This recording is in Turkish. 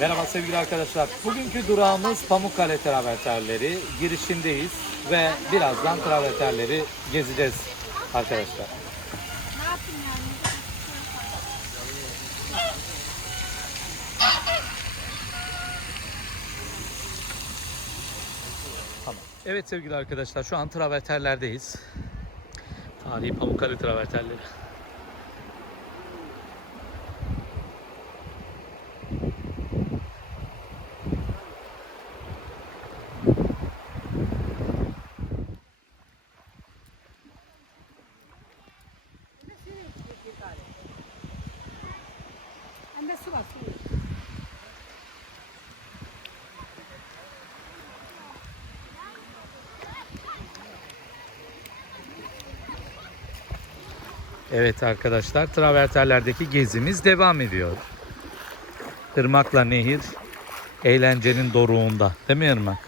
Merhaba sevgili arkadaşlar. Bugünkü durağımız Pamukkale traverterleri. Girişindeyiz ve birazdan traverterleri gezeceğiz arkadaşlar. Tamam. Evet sevgili arkadaşlar şu an traverterlerdeyiz. Tarihi Pamukkale traverterleri. Hem de su var su. Evet arkadaşlar traverterlerdeki gezimiz devam ediyor. Irmak'la nehir eğlencenin doruğunda. Değil mi Irmak?